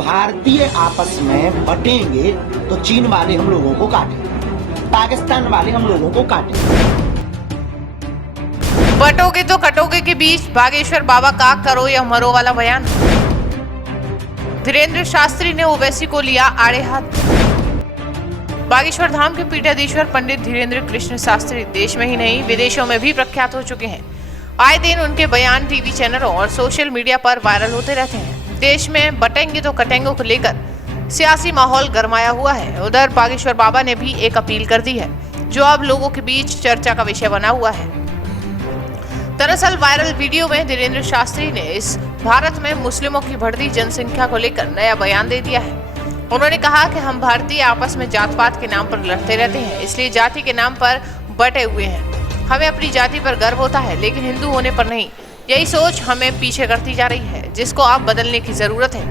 भारतीय आपस में बटेंगे तो चीन वाले हम लोगों को काटेंगे, पाकिस्तान वाले हम लोगों को काटेंगे। बटोगे तो कटोगे के बीच बागेश्वर बाबा का करो या मरो वाला बयान। धीरेन्द्र शास्त्री ने ओवैसी को लिया आड़े हाथ। बागेश्वर धाम के पीठाधीश्वर पंडित धीरेन्द्र कृष्ण शास्त्री देश में ही नहीं विदेशों में भी प्रख्यात हो चुके हैं। आए दिन उनके बयान टीवी चैनलों और सोशल मीडिया पर वायरल होते रहते हैं। देश में बटेंगे तो कटेंगे को लेकर सियासी माहौल गरमाया हुआ है। उधर बागेश्वर बाबा ने भी एक अपील कर दी है जो अब लोगों के बीच चर्चा का विषय बना हुआ है। दरअसल वायरल वीडियो में धीरेन्द्र शास्त्री ने इस भारत में मुस्लिमों की बढ़ती जनसंख्या को लेकर नया बयान दे दिया है। उन्होंने कहा कि हम भारतीय आपस में जात पात के नाम पर लड़ते रहते हैं, इसलिए जाति के नाम पर बटे हुए हैं। हमें अपनी जाति पर गर्व होता है लेकिन हिंदू होने पर नहीं। यही सोच हमें पीछे करती जा रही है जिसको अब बदलने की जरूरत है।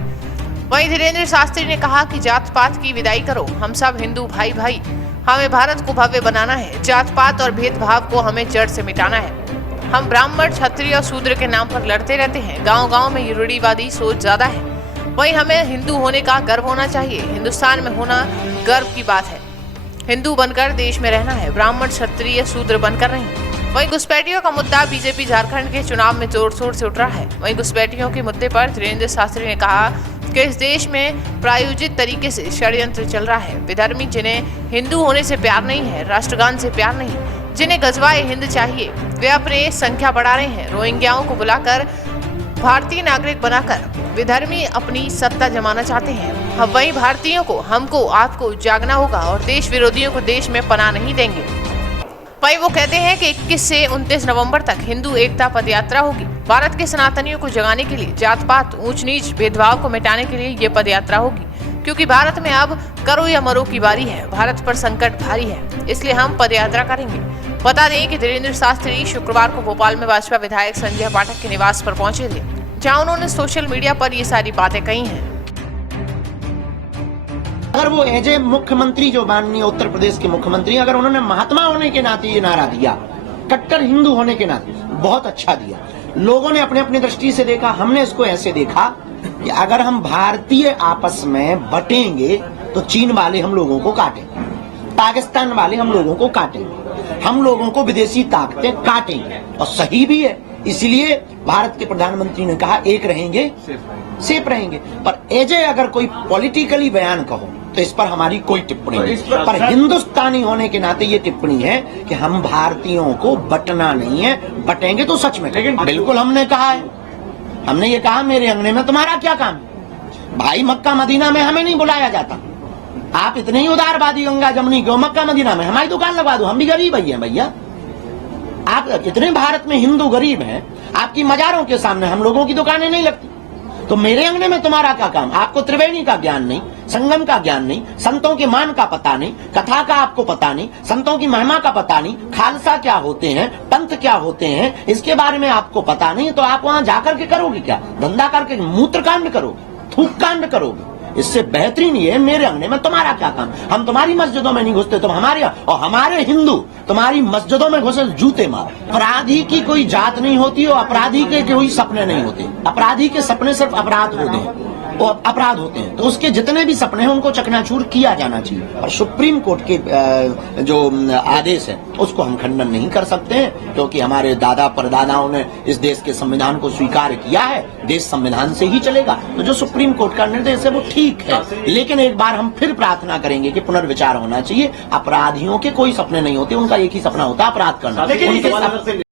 वहीं धीरेन्द्र शास्त्री ने कहा कि जात पात की विदाई करो, हम सब हिंदू भाई भाई, हमें भारत को भव्य बनाना है। जात पात और भेदभाव को हमें जड़ से मिटाना है। हम ब्राह्मण क्षत्रिय और शूद्र के नाम पर लड़ते रहते हैं। गांव-गांव में ये रूढ़िवादी सोच ज्यादा है। वहीं हमें हिंदू होने का गर्व होना चाहिए। हिंदुस्तान में होना गर्व की बात है। हिंदू बनकर देश में रहना है, ब्राह्मण क्षत्रिय शूद्र बनकर नहीं। वहीं घुसपैठियों का मुद्दा बीजेपी झारखंड के चुनाव में जोर शोर से उठ रहा है। वहीं घुसपैठियों के मुद्दे पर धीरेन्द्र शास्त्री ने कहा कि इस देश में प्रायोजित तरीके से षड्यंत्र चल रहा है। विधर्मी जिन्हें हिंदू होने से प्यार नहीं है, राष्ट्रगान से प्यार नहीं, जिन्हें गजवाए हिंद चाहिए, वे अपने संख्या बढ़ा रहे हैं। रोहिंग्याओं को बुलाकर भारतीय नागरिक बनाकर विधर्मी अपनी सत्ता जमाना चाहते हैं। हम वही भारतीयों को, हमको, आपको जागना होगा और देश विरोधियों को देश में पनाह नहीं देंगे। वही वो कहते हैं कि 21 से 29 नवंबर तक हिंदू एकता पदयात्रा होगी। भारत के सनातनियों को जगाने के लिए, जात पात ऊंच नीच भेदभाव को मिटाने के लिए ये पदयात्रा होगी, क्योंकि भारत में अब करो या मरो की बारी है। भारत पर संकट भारी है, इसलिए हम पदयात्रा करेंगे। बता दें कि धीरेन्द्र शास्त्री शुक्रवार को भोपाल में भाजपा विधायक संजय पाठक के निवास पर पहुंचे थे, जहां उन्होंने सोशल मीडिया पर ये सारी बातें कही हैं। अगर वो एज ए मुख्यमंत्री, जो माननीय उत्तर प्रदेश के मुख्यमंत्री, अगर उन्होंने महात्मा होने के नाते ये नारा दिया, कट्टर हिंदू होने के नाते, बहुत अच्छा दिया। लोगों ने अपने अपनी दृष्टि से देखा, हमने इसको ऐसे देखा कि अगर हम भारतीय आपस में बटेंगे तो चीन वाले हम लोगों को काटेंगे, पाकिस्तान वाले हम लोगों को काटेंगे, हम लोगों को विदेशी ताकतें काटेंगे। और सही भी है। इसलिए भारत के प्रधानमंत्री ने कहा एक रहेंगे सेफ रहेंगे। पर एजे अगर कोई पॉलिटिकली बयान कहो तो इस पर हमारी कोई टिप्पणी नहीं, पर हिंदुस्तानी होने के नाते ये टिप्पणी है कि हम भारतीयों को बटना नहीं है, बटेंगे तो सच में। बिल्कुल हमने कहा है, हमने ये कहा मेरे अंगने में तुम्हारा क्या काम भाई। मक्का मदीना में हमें नहीं बुलाया जाता। आप इतने ही उदारवादी गंगा जमुनी क्यों? मक्का मदीना में हमारी दुकान लगवा दो, हम भी गरीब ही हैं भैया। आप इतने भारत में हिंदू गरीब हैं, आपकी मजारों के सामने हम लोगों की दुकानें नहीं लगती। तो मेरे अंगने में तुम्हारा क्या काम? आपको त्रिवेणी का ज्ञान नहीं, संगम का ज्ञान नहीं, संतों के मान का पता नहीं, कथा का आपको पता नहीं, संतों की महिमा का पता नहीं, खालसा क्या होते हैं, पंथ क्या होते हैं, इसके बारे में आपको पता नहीं। तो आप वहां जाकर के करोगे क्या? धंधा करके मूत्र कांड करोगे, थूक कांड करोगे? इससे बेहतरीन ये मेरे अंगने में तुम्हारा क्या काम? हम तुम्हारी मस्जिदों में नहीं घुसते, तुम हमारे, और हमारे हिंदू तुम्हारी मस्जिदों में घुसे जूते मार। अपराधी की कोई जात नहीं होती और अपराधी के कोई सपने नहीं होते। अपराधी के सपने सिर्फ अपराध होते हैं और अपराध होते हैं, तो उसके जितने भी सपने हैं उनको चकनाचूर किया जाना चाहिए। और सुप्रीम कोर्ट के जो आदेश है उसको हम खंडन नहीं कर सकते हैं, क्योंकि हमारे दादा परदादाओं ने इस देश के संविधान को स्वीकार किया है। देश संविधान से ही चलेगा। तो जो सुप्रीम कोर्ट का निर्देश है वो ठीक है, लेकिन एक बार हम फिर प्रार्थना करेंगे कि पुनर्विचार होना चाहिए। अपराधियों के कोई सपने नहीं होते, उनका एक ही सपना होता है अपराध करना।